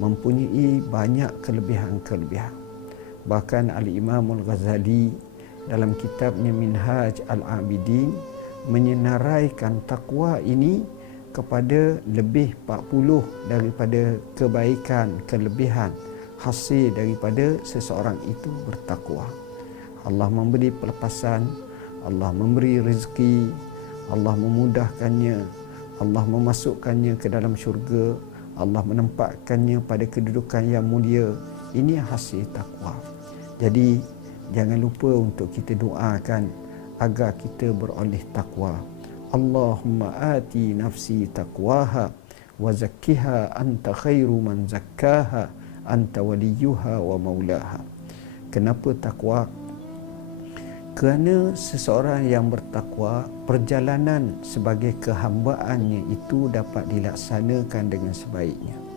mempunyai banyak kelebihan-kelebihan. Bahkan Al-Imam Al-Ghazali dalam kitabnya Minhaj Al-Abidin menyenaraikan takwa ini kepada lebih 40 daripada kebaikan, kelebihan hasil daripada seseorang itu bertakwa. Allah memberi pelepasan, Allah memberi rezeki, Allah memudahkannya, Allah memasukkannya ke dalam syurga, Allah menempatkannya pada kedudukan yang mulia. Ini hasil takwa. Jadi jangan lupa untuk kita doakan agar kita beroleh takwa. Allahumma ati nafsi taqwaha wa zakkiha anta khairu man zakkaha anta waliyuha wa maulaha. Kenapa takwa? Kerana seseorang yang bertakwa, perjalanan sebagai kehambaannya itu dapat dilaksanakan dengan sebaiknya.